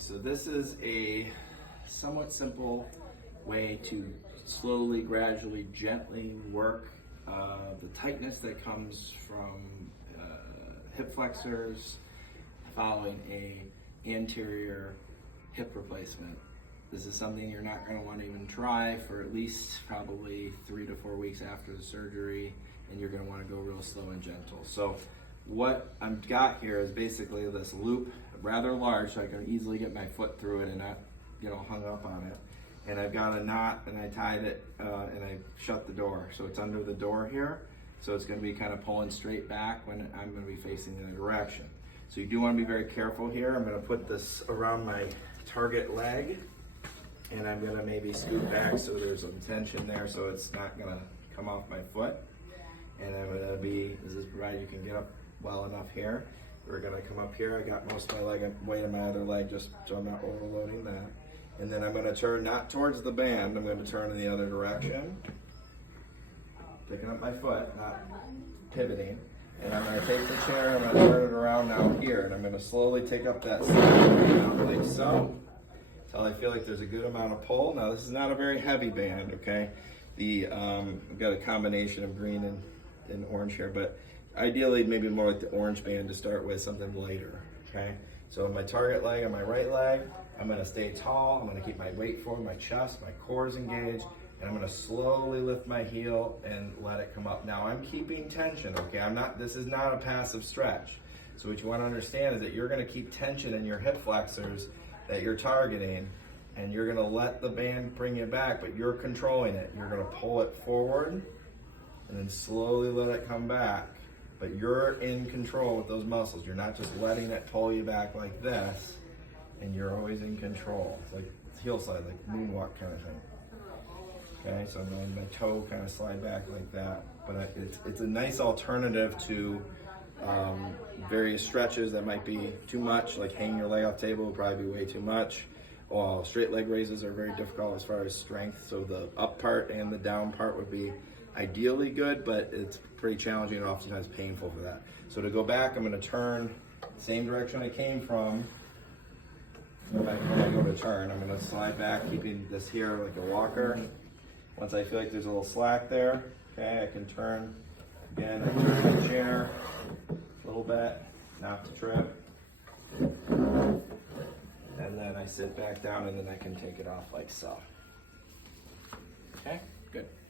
So this is a somewhat simple way to slowly, gradually, gently work the tightness that comes from hip flexors following a anterior hip replacement. This is something you're not going to want to even try for at least probably 3 to 4 weeks after the surgery, and you're going to want to go real slow and gentle. So what I've got here is basically this loop, rather large, so I can easily get my foot through it and not, hung up on it. And I've got a knot, and I tied it, and I shut the door. So it's under the door here. So it's going to be kind of pulling straight back when I'm going to be facing the other direction. So you do want to be very careful here. I'm going to put this around my target leg, and I'm going to maybe scoot back so there's some tension there so it's not going to come off my foot. And I'm going to be, this is provided you can get up well enough here. We're going to come up here. I got most of my leg, weight on my other leg just so I'm not overloading that. And then I'm going to turn not towards the band, I'm going to turn in the other direction. Picking up my foot, not pivoting. And I'm going to take the chair, I'm going to turn it around now here, and I'm going to slowly take up that side, like so, until I feel like there's a good amount of pull. Now this is not a very heavy band, okay? I've got a combination of green and orange here, but ideally maybe more like the orange band to start with, something lighter, okay? So my target leg on my right leg, I'm going to stay tall, I'm going to keep my weight forward, my chest, my core is engaged, and I'm going to slowly lift my heel and let it come up. Now I'm keeping tension, okay? This is not a passive stretch. So what you want to understand is that you're going to keep tension in your hip flexors that you're targeting, and you're going to let the band bring you back, but you're controlling it. You're going to pull it forward and then slowly let it come back, but you're in control with those muscles. You're not just letting it pull you back like this, and you're always in control. It's like heel slide, like moonwalk kind of thing. Okay, so I'm letting my toe kind of slide back like that. But it's a nice alternative to various stretches that might be too much, like hanging your leg off the table would probably be way too much. Well, straight leg raises are very difficult as far as strength, so the up part and the down part would be ideally good, but it's pretty challenging and oftentimes painful for that. So to go back, I'm going to turn same direction I came from. When I go to turn, I'm going to slide back, keeping this here like a walker. Once I feel like there's a little slack there, okay, I can turn again. I turn my chair a little bit, not to trip. And then I sit back down, and then I can take it off like so. Okay, good.